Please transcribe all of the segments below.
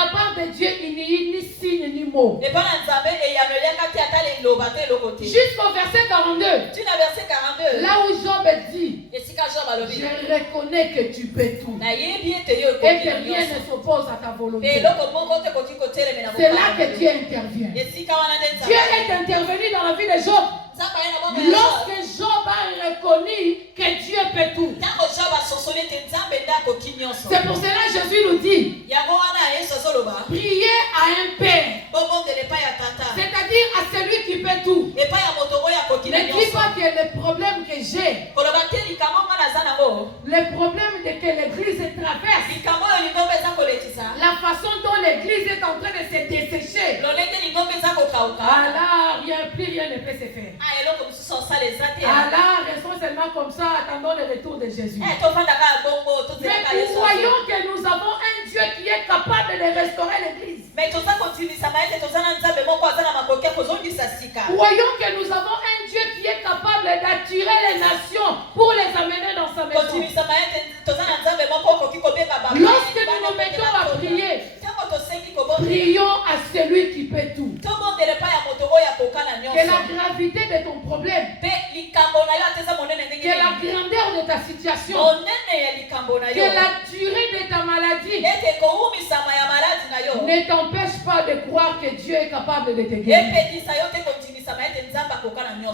la part de Dieu, il n'y a ni signe ni mot. Jusqu'au verset 42. Là où Job dit, je reconnais que tu peux tout. Et que rien ne s'oppose à ta volonté. C'est là que Dieu intervient. Dieu est intervenu dans la vie de Job. Lorsque Job a reconnu que Dieu peut tout. C'est pour cela que Jésus nous dit, priez à un père. C'est-à-dire à celui qui peut tout. Ne dis pas que le problème que j'ai, le problème de que l'église traverse, la façon dont l'église est en train de se dessécher, alors rien ne peut se faire. Alors restons seulement comme ça, attendons le retour de Jésus. Mais nous voyons que nous avons un Dieu qui est capable de restaurer l'église. Voyons que nous avons un Dieu qui est capable d'attirer les nations pour les amener dans sa maison. Lorsque nous nous mettons à prier, prions à celui qui peut tout. Que la gravité de ton problème, que la grandeur de ta situation, que la durée de ta maladie ne t'empêche pas de croire que Dieu est capable de te guérir.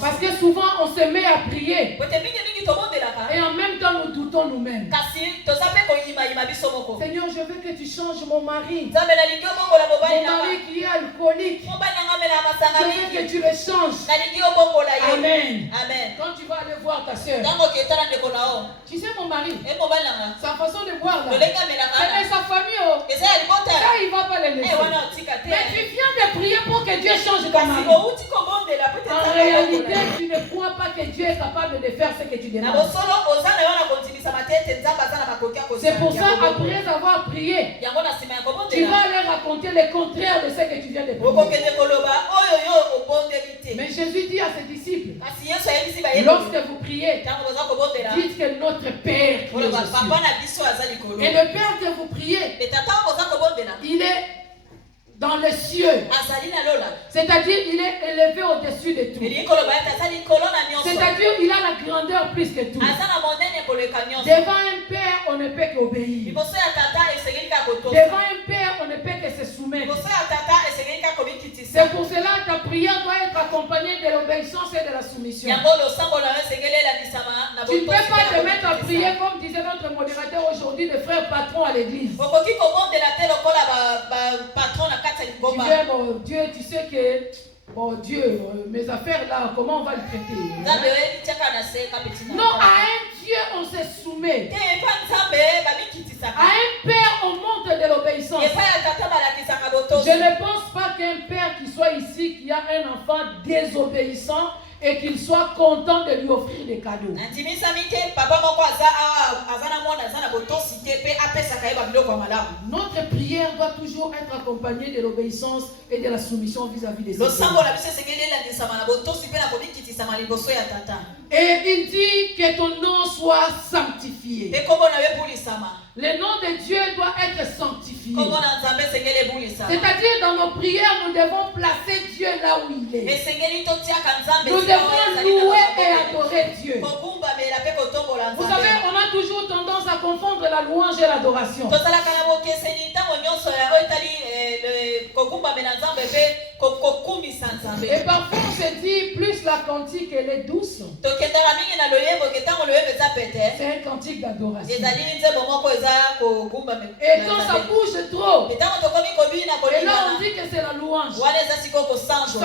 Parce que souvent on se met à prier et en même temps nous doutons nous-mêmes. Seigneur, je veux que tu changes mon mari. Mon mari qui est alcoolique. Je veux que tu le changes. Amen. Quand tu vas aller voir ta soeur, tu sais mon mari, sa façon de boire là, c'est sa famille. Ça il va pas le laisser. Mais tu viens de prier pour que Dieu change ton mari. En réalité, tu ne crois pas que Dieu est capable de faire ce que tu demandes. C'est pour ça, après avoir prié, tu vas aller raconter le contraire de ce que tu viens de prier. Mais Jésus dit à ses disciples, lorsque vous priez, dites que notre Père qui est aux cieux. Et le Père que vous priez, il est dans les cieux. C'est-à-dire il est élevé au-dessus de tout. C'est-à-dire il a la grandeur plus que tout. Devant un père, on ne peut qu'obéir. Devant un père, on ne peut que se soumettre. C'est pour cela que ta prière doit être accompagnée de l'obéissance et de la soumission. Tu ne peux pas te mettre à prier comme disait notre modérateur aujourd'hui, le frère patron à l'église. Tu dis, bon Dieu, tu sais que, bon Dieu, mes affaires là, comment on va le traiter? Non, à un Dieu on se soumet. À un père on montre de l'obéissance. Je ne pense pas qu'un père qui soit ici, qui a un enfant désobéissant, et qu'il soit content de lui offrir des cadeaux. Notre prière doit toujours être accompagnée de l'obéissance et de la soumission vis-à-vis des autres. Et il dit que ton nom soit sanctifié. Le nom de Dieu doit être sanctifié. C'est-à-dire dans nos prières, nous devons placer Dieu là où il est. Nous devons louer et adorer Dieu. Vous savez, on a toujours tendance à confondre la louange et l'adoration. Et parfois on se dit, plus la cantique elle est douce, c'est un cantique d'adoration. Et quand ça bouge trop, et là on dit que c'est la louange. Ça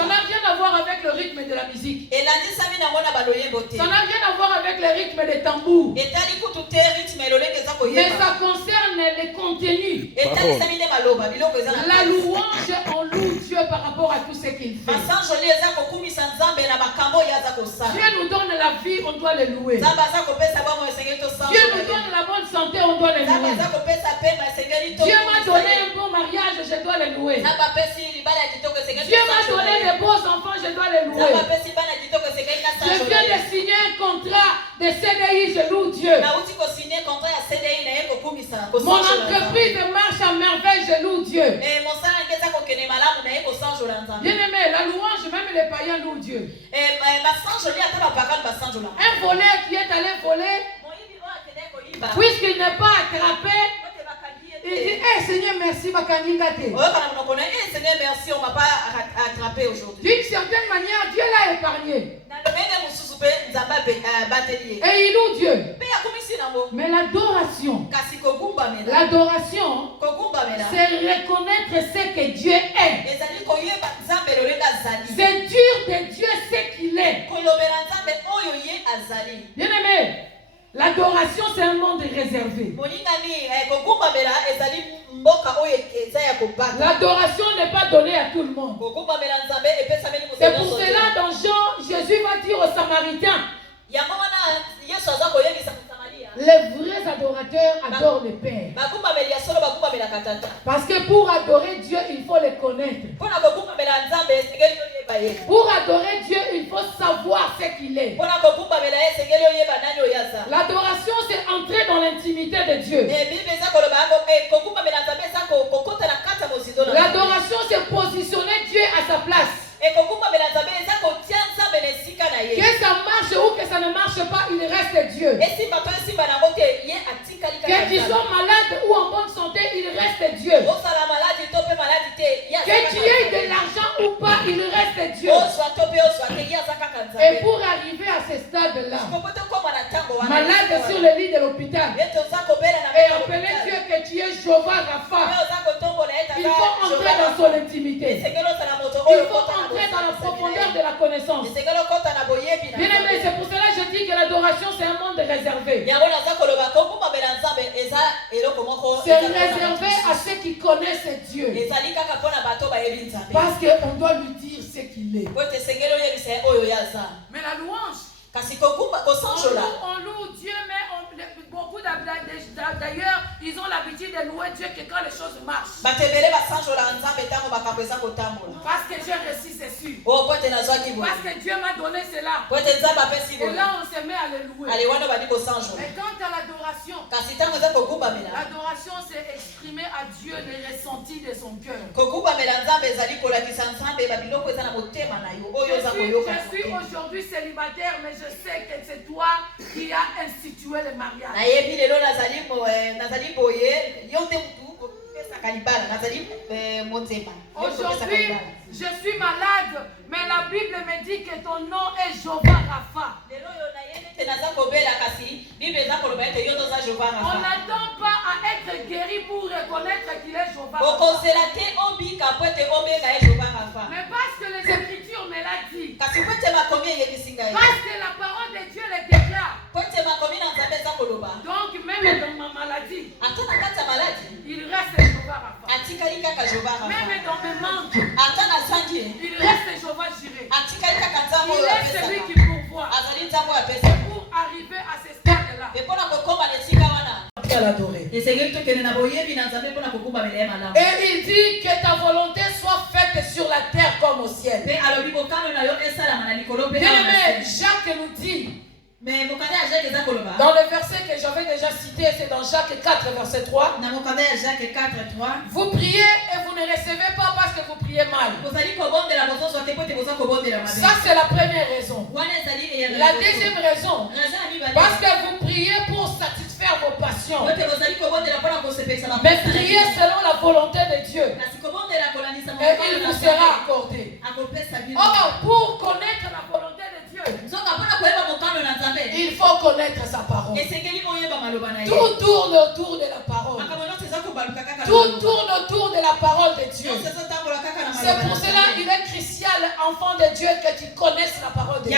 n'a rien à voir avec le rythme de la musique. Ça n'a rien à voir avec le rythme des tambours. Mais ça concerne les contenus. La louange, on loue Dieu par rapport à tout ce qu'il fait. Dieu nous donne la vie, on doit le louer. Dieu nous donne la bonne santé, on doit le louer. Dieu m'a donné un bon mariage, je dois le louer. Dieu m'a donné de beaux enfants, je dois le louer. Je viens de signer un contrat de CDI, je loue Dieu. Mon entreprise marche à merveille. travail, je loue Dieu. Bien-aimé, la louange, même les païens louent Dieu. Un voleur qui est allé voler, puisqu'il n'est pas attrapé, il dit, Seigneur, merci, Seigneur, merci, on ne m'a pas attrapé aujourd'hui. D'une certaine manière, Dieu l'a épargné. Et il loue Dieu. Mais l'adoration, c'est reconnaître ce que Dieu est. C'est dire de Dieu ce qu'il est. Bien aimé, l'adoration, c'est un monde réservé. L'adoration n'est pas donnée à tout le monde. C'est pour cela, dans Jean, Jésus va dire aux Samaritains, les vrais adorateurs adorent le Père. Parce que pour adorer Dieu, il faut le connaître. Pour adorer Dieu, il faut savoir ce qu'il est. L'adoration, c'est entrer dans l'intimité de Dieu. L'adoration, c'est positionner Dieu à sa place. Que ça marche ou que ça ne marche pas, il reste Dieu. Que tu sois malade ou en bonne santé, il reste Dieu. Que tu aies de l'argent ou pas, il reste Dieu. Et pour arriver à ce stade-là, malade sur le lit de l'hôpital, et appeler Dieu que tu es Jéhovah Rapha, il faut entrer dans son intimité. Il faut entrer dans la profondeur de la connaissance. Bien aimé, c'est pour cela que je dis que l'adoration c'est un monde réservé. C'est réservé à ceux qui connaissent Dieu. Parce qu'on doit lui dire ce qu'il est. Mais la louange, on loue Dieu, mais beaucoup d'ailleurs, ils ont l'habitude de louer Dieu que quand les choses marchent. Parce que j'ai réussi, c'est sûr. Parce que Dieu m'a donné cela. Et là, on se met à le louer. Et quant à l'adoration, l'adoration, c'est exprimer à Dieu les ressentis de son cœur. Je suis aujourd'hui célibataire, mais je sais que c'est toi qui as institué le mariage. Aujourd'hui, je suis malade, mais la Bible me dit que ton nom est Jéhovah Rapha. On n'attend pas à être guéri pour reconnaître qu'il est Jéhovah Rapha. Mais parce que les Écritures me l'ont dit. Parce que la parole de Dieu le déclare. Donc même dans ma maladie, il reste Jéhovah Rapha. Même dans mes manques, il reste Jéhovah Jireh. Il est celui qui pourvoit. Pour arriver à ce stade-là, à l'adorer. Et il dit que ta volonté soit faite sur la terre comme au ciel. Bien aimé, Jacques nous dit, dans le verset que j'avais déjà cité, c'est dans Jacques 4, verset 3. Vous priez et vous ne recevez pas parce que vous priez mal. Ça, c'est la première raison. La deuxième raison, parce que vous priez pour satisfaire vos passions. Mais priez selon la volonté de Dieu. Et il vous sera accordé. Or, pour connaître la volonté de Dieu, il faut connaître sa parole. Tout tourne autour de la parole. Tout tourne autour de la parole de Dieu. C'est pour cela qu'il est crucial, enfant de Dieu, que tu connaisses la parole de Dieu.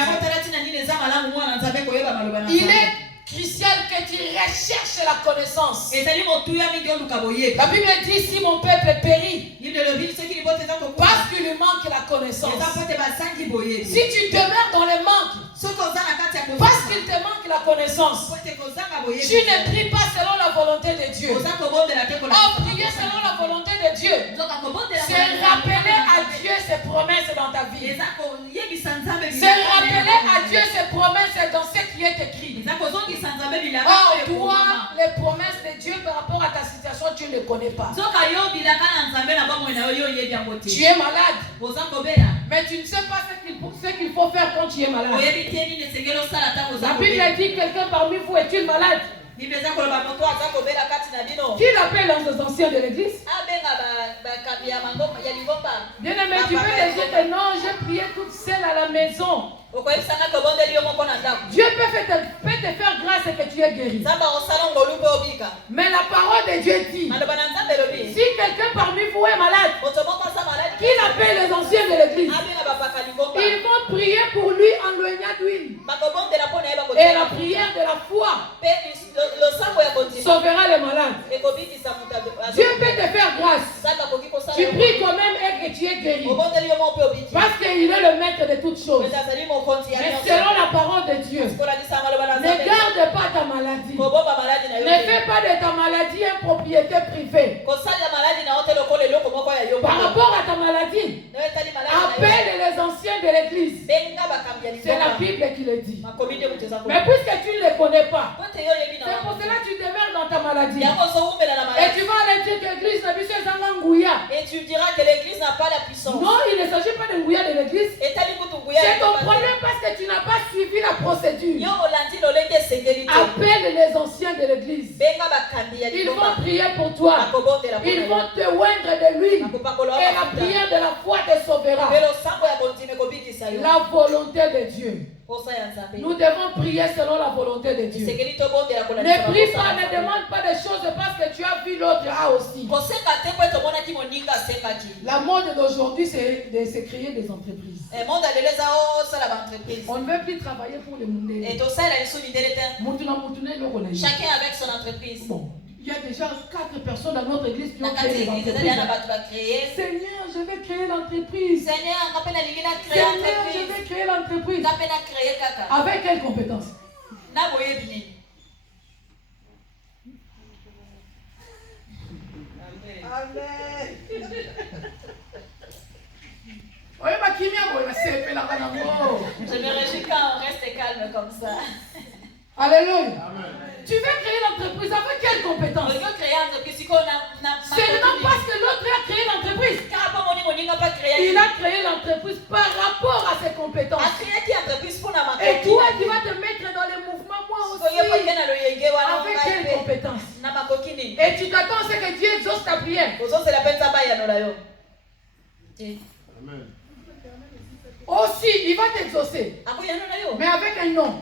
Il est crucial que tu recherches la connaissance. La Bible dit si mon peuple périt parce qu'il lui manque la connaissance. Si tu demeures dans le manque parce qu'il te manque la connaissance, tu ne pries pas selon la volonté de Dieu. Or, prier selon la volonté de Dieu, c'est rappeler à Dieu ses promesses dans ta vie. Se rappeler à Dieu ses promesses dans ce qui est écrit. Or, toi, les promesses de Dieu par rapport à ta situation, tu ne les connais pas. Tu es malade. Mais tu ne sais pas ce qu'il faut faire quand tu es malade. La Bible dit quelqu'un parmi vous est-il malade? Qui l'appelle les anciens de l'église? Bien aimé, tu peux te dire que non, j'ai prié toute seule à la maison. Dieu peut te faire grâce et que tu es guéri. Mais la parole de Dieu dit, si quelqu'un parmi vous est malade, qu'il appelle les anciens de l'église. Ils vont prier pour lui en loignant d'huile. Et la prière de la foi sauvera les malades. Dieu peut te faire grâce. Tu pries toi-même et que tu es guéri. Parce qu'il est le maître de toutes choses. Mais selon la parole de Dieu, ne garde pas ta maladie. Ne fais pas de ta maladie une propriété privée. Par rapport à ta maladie, appelle les anciens de l'église. C'est la Bible qui le dit. Mais puisque tu ne les connais pas, c'est pour cela que tu demeures dans ta maladie. Et tu vas aller dire que l'église n'a pas de. Et tu diras que l'église n'a pas la puissance. Non, il ne s'agit pas de ngouya de l'église. C'est ton problème parce que tu n'as pas suivi la procédure. Appelle les anciens de l'église. Ils vont prier pour toi. Ils vont te oindre de l'huile. Et la prière de la foi te sauvera. La volonté de Dieu. Nous devons prier selon la volonté de Dieu. Ne prie pas, ne demande pas des choses parce que tu as vu l'autre a aussi. La mode d'aujourd'hui, c'est de se créer des entreprises. On ne veut plus travailler pour les monde. Chacun avec son entreprise. Bon. Il y a déjà 4 personnes dans notre église qui ont créé des entreprises. Seigneur, je vais créer l'entreprise. Seigneur, je vais créer l'entreprise. Avec quelle compétence? Amen. Je me réjouis quand on reste calme comme ça. Alléluia. Amen. Tu veux créer l'entreprise avec quelle compétence? Seulement parce que l'autre a créé l'entreprise. Il a créé l'entreprise par rapport à ses compétences. Et toi, tu vas te mettre dans les mouvements, moi aussi. Avec quelle compétence? Et tu t'attends à ce que Dieu exauce ta prière. Amen. Aussi, il va t'exaucer. Mais avec un nom.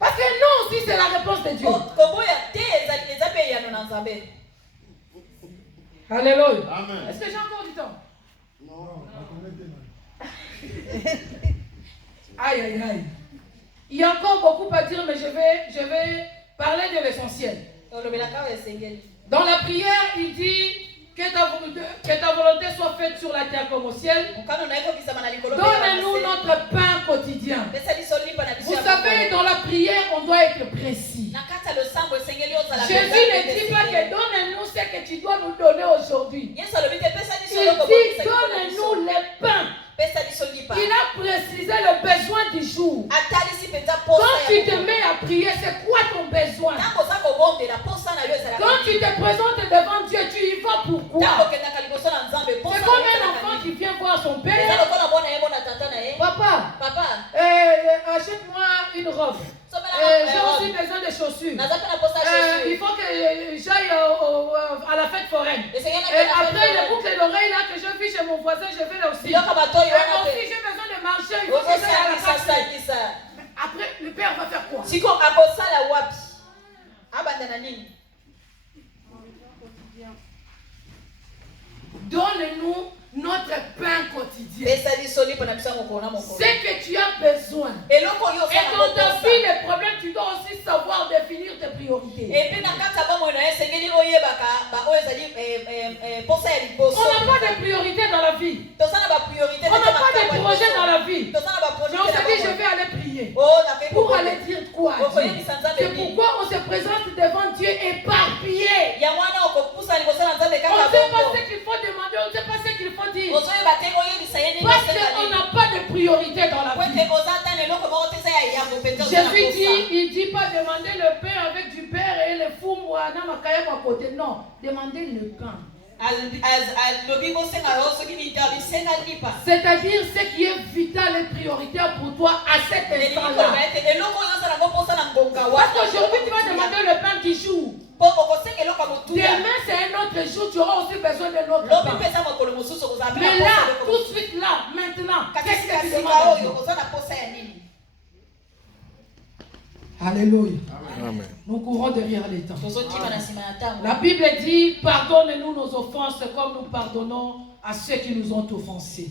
Parce que non aussi c'est la réponse de Dieu. Alléluia. Amen. Est-ce que j'ai encore du temps? Non. Aïe, aïe, aïe. Il y a encore beaucoup à dire, mais je vais parler de l'essentiel. Dans la prière, il dit que ta volonté soit faite sur la terre comme au ciel. Donne-nous notre pain quotidien. Vous savez, dans la prière, on doit être précis. Jésus ne dit pas que donne-nous ce que tu dois nous donner aujourd'hui. Il dit donne-nous le pain. Il a précisé le besoin du jour. Quand tu te mets à prier, c'est quoi ton besoin? Quand tu te présentes devant Dieu, tu y vas pourquoi? C'est comme un enfant qui vient voir son père. Papa, achète-moi une robe. J'ai aussi besoin de chaussures. Il faut que j'aille à la fête foraine. Et après les boucles d'oreilles là que je vis chez mon voisin, je vais là aussi. Et moi aussi j'ai besoin de marcher. Il faut que j'aille à la casse. Après, le père va faire quoi? Donne-nous notre pain quotidien. C'est que tu as besoin. Et quand tu as vu les problèmes, tu dois aussi savoir définir tes priorités. On n'a pas de priorité dans la vie. On n'a pas de projet dans la vie. Mais on se dit je vais aller prier. Pour aller dire quoi? C'est pourquoi on se présente devant Dieu éparpillé. On ne sait pas ce qu'il faut demander, on ne sait pas ce qu'il faut dire. dire? Parce qu'on n'a pas de priorité dans la vie. Jésus dit, il ne dit pas demander le pain avec du beurre et le four à côté. Non, demandez le pain. C'est-à-dire ce qui est vital et prioritaire pour toi à cet instant-là. Parce qu'aujourd'hui tu vas demander le pain du jour. Demain c'est un autre jour, tu auras aussi besoin d'un autre pain. Mais là, tout de suite là, maintenant, qu'est-ce que tu demandes? Alléluia. Amen. Nous courons derrière les temps. La Bible dit, pardonne-nous nos offenses comme nous pardonnons à ceux qui nous ont offensés.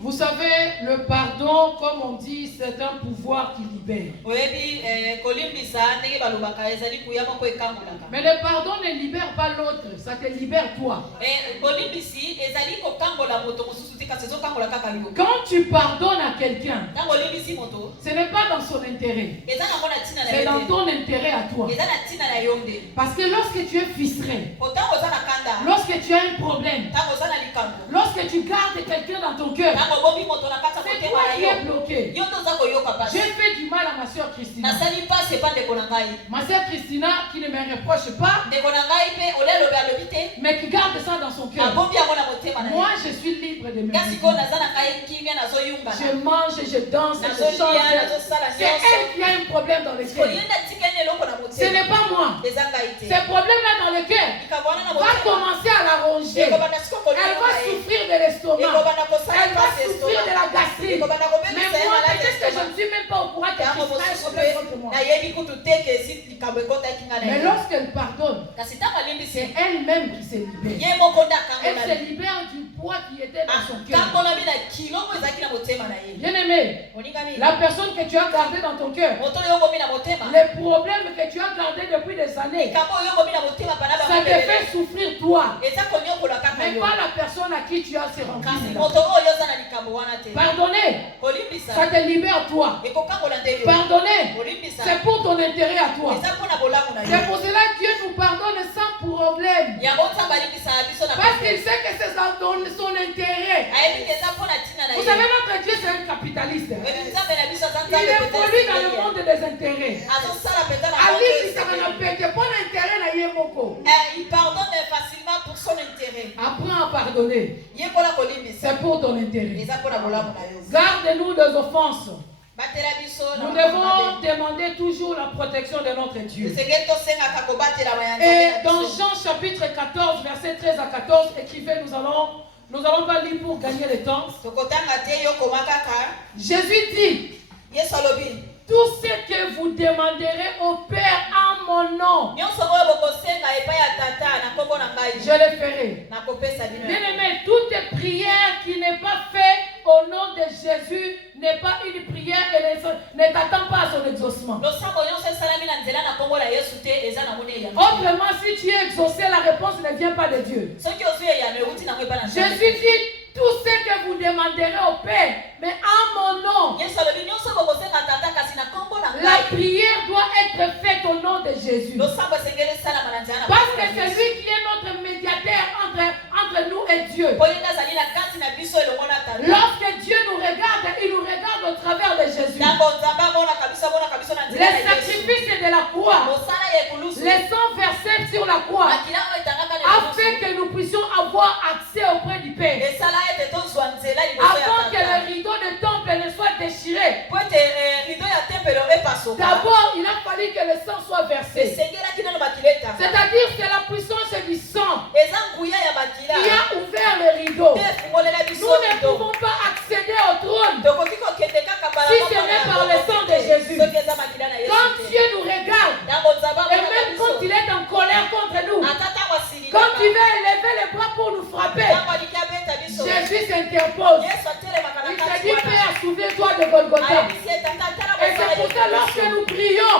Vous savez, le pardon, comme on dit, c'est un pouvoir qui libère. Mais le pardon ne libère pas l'autre, ça te libère toi. Quand tu pardonnes à quelqu'un, ce n'est pas dans son intérêt, c'est dans ton intérêt à toi. Parce que lorsque tu es fistré, lorsque tu as un problème, lorsque tu gardes quelqu'un dans ton cœur, c'est toi qui es bloqué. J'ai fait du mal à ma soeur Christina. Ma soeur Christina qui ne me reproche pas, mais qui garde ça dans son cœur. Moi je suis libre de me dire. Je mange, je danse, je chante. C'est elle qui a un problème dans le cœur. Ce n'est pas moi. Ce problème-là dans le cœur va commencer à la ronger. Elle va souffrir de l'estomac. Elle va souffrir de la gastrite. Mais moi, peut-être que je ne suis même pas au courant que Christina a un problème contre moi. Mais lorsqu'elle pardonne, c'est elle-même qui se libère. Elle se libère du poids qui était dans son cœur. Bien aimé, la personne que tu as gardée dans ton cœur, les problèmes que tu as gardés depuis des années, ça te fait souffrir toi, mais pas la personne à qui tu as ces rancunes. Pardonner, ça te libère toi. Pardonner, c'est pour ton intérêt à toi. C'est pour cela que Dieu nous pardonne sans problème. Parce qu'il sait que c'est dans son intérêt. Vous savez, notre Dieu c'est un capitaliste. Il évolue dans le monde des intérêts. Il pardonne facilement pour son intérêt. Apprends à pardonner. C'est pour ton intérêt. Garde-nous des offenses. Nous devons demander toujours la protection de notre Dieu. Et dans Jean chapitre 14, verset 13 à 14, écrivez, nous allons pas lire pour gagner le temps. Jésus dit, tout ce que vous demanderez au Père en mon nom, je le ferai. Bien aimé, toute prière qui n'est pas faite au nom de Jésus n'est pas une prière et ne t'attend pas à son exaucement. Autrement, si tu es exaucé, la réponse ne vient pas de Dieu. Jésus dit, tout ce que vous demanderez au Père, mais en mon nom, la prière doit être faite au nom de Jésus. Parce que c'est lui qui est notre médiateur entre nous et Dieu. Lorsque Dieu nous regarde, il nous regarde au travers de Jésus. Les sacrifices de la croix, les sangs versés sur la croix, afin que nous puissions avoir accès auprès du Père. Avant que le rideau de temple ne soit déchiré, d'abord il a fallu que le sang soit versé. C'est-à-dire que la puissance du sang qui a ouvert le rideau. Nous ne pouvons pas accéder au trône si ce n'est par le sang de Jésus. Quand Dieu nous regarde, et même quand il est en colère contre nous, quand il veut élever les bras pour nous frapper, Jésus s'interpose. Il te dit, Père, souviens-toi de Golgotha. Et c'est pour ça, lorsque nous prions,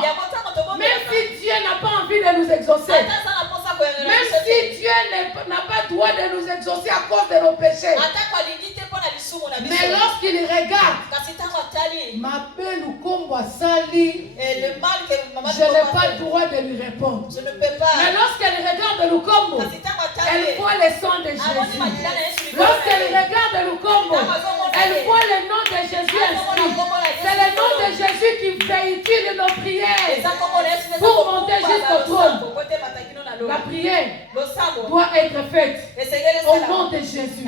même si Dieu n'a pas envie de nous exaucer, même si Dieu n'a pas droit de nous exaucer à cause de nos péchés, mais lorsqu'il regarde, ma belle ou combo sali, je n'ai pas le droit de lui répondre. Mais lorsqu'elle regarde le combo, Jésus. Lorsqu'elle regarde le Congo, elle voit le nom de Jésus inscrit. C'est le nom de Jésus qui véhicule nos prières pour monter jusqu'au trône. La prière doit être faite au nom de Jésus.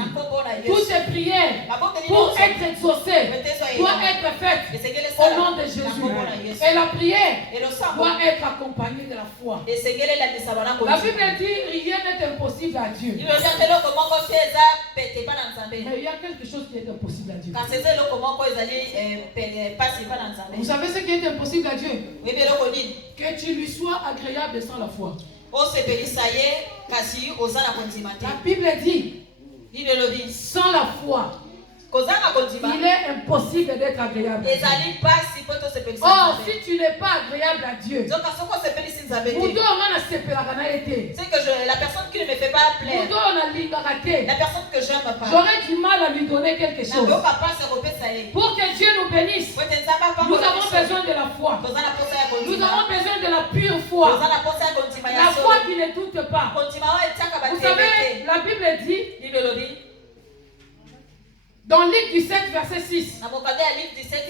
Toutes ces prières pour être exaucées doivent être faites au nom de Jésus. Et la prière doit être accompagnée de la foi. La Bible dit rien n'est impossible à Dieu. Mais il y a quelque chose qui est impossible à Dieu. Vous savez ce qui est impossible à Dieu? Que tu lui sois agréable sans la foi. La Bible dit sans la foi, il est impossible d'être agréable. Or, si tu n'es pas agréable à Dieu, c'est que la personne qui ne me fait pas plaire, la personne que j'aime pas, j'aurais du mal à lui donner quelque chose. Pour que Dieu nous bénisse, nous avons besoin de la foi. Nous avons besoin de la pure foi. La foi qui ne doute pas. Vous savez, la Bible dit dans le livre du 7, verset 6,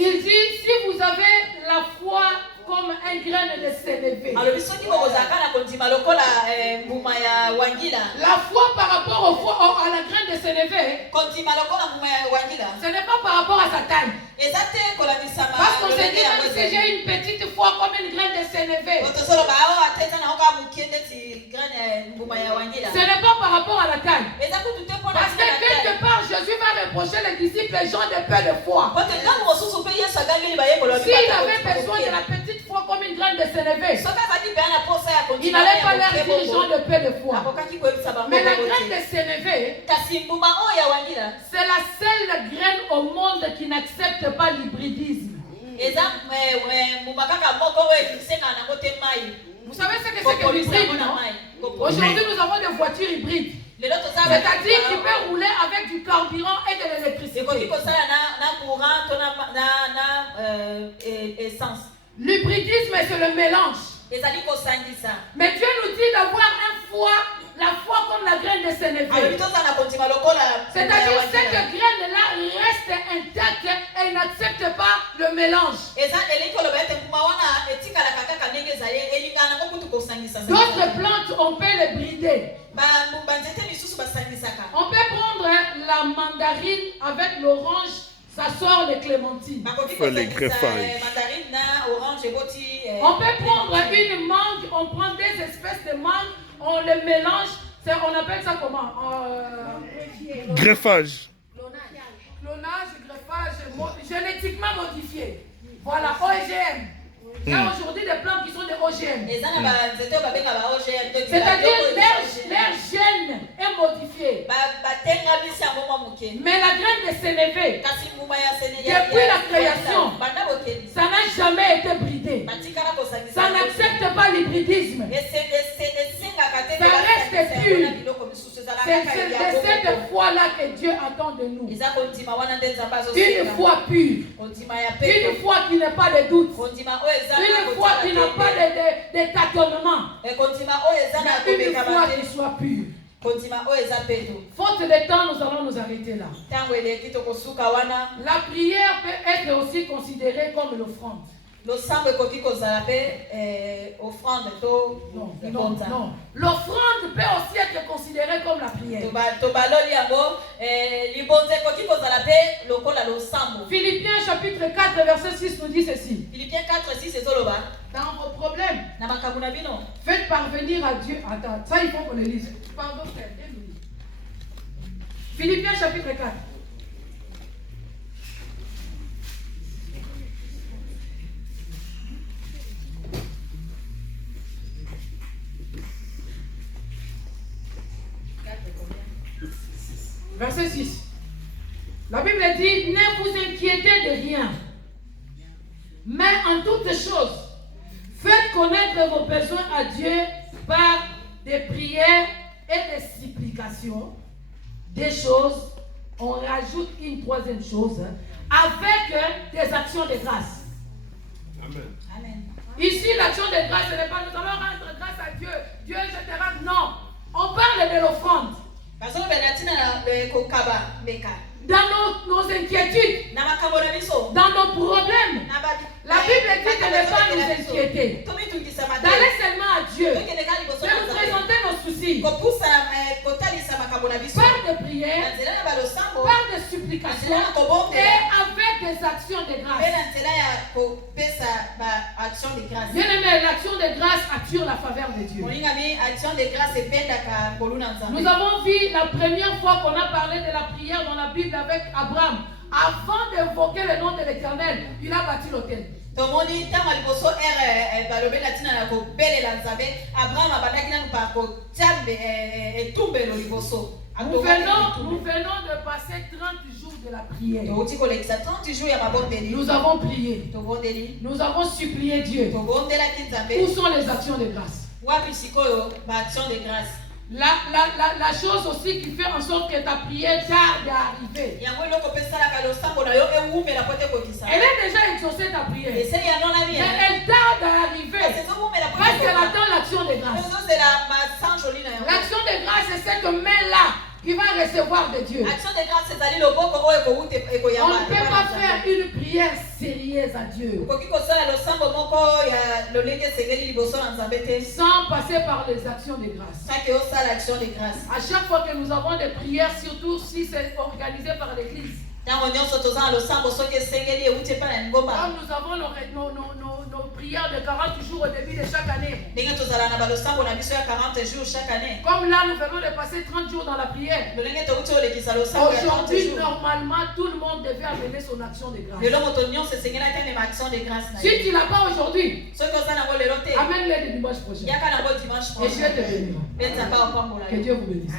il dit, si vous avez la foi comme un grain de sénévé. La foi par rapport à la graine de sénévé, ce n'est pas par rapport à sa taille. Parce qu'on se dit, même si j'ai une petite foi comme une graine de sénévé, ce n'est pas par rapport à la taille. Parce que quelque part, Jésus va reprocher les disciples, les gens de peu de foi. S'il avait besoin de la petite foi comme une graine de sénévé, il n'allait pas leur dire gens de peu de foi. Mais la graine de sénévé, c'est la seule graine au monde qui n'accepte pas l'hybridisme. Vous savez ce que c'est que l'hybride, non? Aujourd'hui, nous avons des voitures hybrides. C'est-à-dire qu'il peut rouler avec du carburant et de l'électricité. L'hybridisme, c'est le mélange. Mais Dieu nous dit d'avoir la foi comme la graine de sénévé. C'est-à-dire que cette graine-là reste intacte et n'accepte pas le mélange. D'autres plantes, on peut les brider. On peut prendre la mandarine avec l'orange, ça sort les clémentines. Les greffages. On peut prendre une mangue, on prend des espèces de mangue, on les mélange, on appelle ça comment? Greffage. Clonage, greffage, génétiquement modifié. Voilà, OGM. Il y a aujourd'hui des plantes qui sont des OGM. C'est-à-dire leur gène est modifié. Mais la graine de sénévé, depuis la création, ça n'a jamais été bridé. Ça n'accepte pas l'hybridisme. Ça reste pur. C'est de cette foi-là que Dieu attend de nous. Une foi pure. Une foi qui n'a pas de doute. Une foi qui n'a pas de tâtonnement. Mais une foi qui soit pure. Faute de temps, nous allons nous arrêter là. La prière peut être aussi considérée comme l'offrande. Non. L'offrande peut aussi être considérée comme la prière. Philippiens chapitre 4 verset 6 nous dit ceci. Philippiens 4, 6 c'est Zoloba. Dans vos problèmes, faites parvenir à Dieu. Attends, ça il faut qu'on le lise. Pardon, frère, Philippiens chapitre 4. Verset 6. La Bible dit, ne vous inquiétez de rien, mais en toutes choses, faites connaître vos besoins à Dieu par des prières et des supplications. Des choses, on rajoute une troisième chose, avec des actions de grâce. Amen. Amen. Ici, l'action de grâce, ce n'est pas nous allons rendre grâce à Dieu. Dieu, je te rends. Non, on parle de l'offrande. dans nos inquiétudes, dans nos problèmes. La Bible dit de ne pas nous inquiéter. D'aller seulement à Dieu, de nous présenter nos soucis par des prières, par des supplications et avec des actions de grâce. Bien-aimé, l'action de grâce attire la faveur de Dieu. Nous avons vu la première fois qu'on a parlé de la prière dans la Bible avec Abraham. Avant d'évoquer le nom de l'Éternel, il a bâti l'autel. Nous venons de passer 30 jours de la prière. Nous avons prié. Nous avons supplié Dieu. Où sont les actions de grâce? La chose aussi qui fait en sorte que ta prière tarde à arriver. Elle est déjà exaucée ta prière. Mais elle tarde à arriver. Parce qu'elle attend l'action de grâce. L'action de grâce, c'est cette main-là qui va recevoir de Dieu. On ne peut pas faire une prière sérieuse à Dieu sans passer par les actions de grâce. À chaque fois que nous avons des prières, surtout si c'est organisé par l'Église, comme nous avons nos prières de 40 jours au début de chaque année. Comme là, nous venons de passer 30 jours dans la prière. Aujourd'hui, normalement, tout le monde devait amener son action de grâce. Si tu ne l'as pas aujourd'hui, amène-le le dimanche prochain. Et je te bénis. Que Dieu vous bénisse.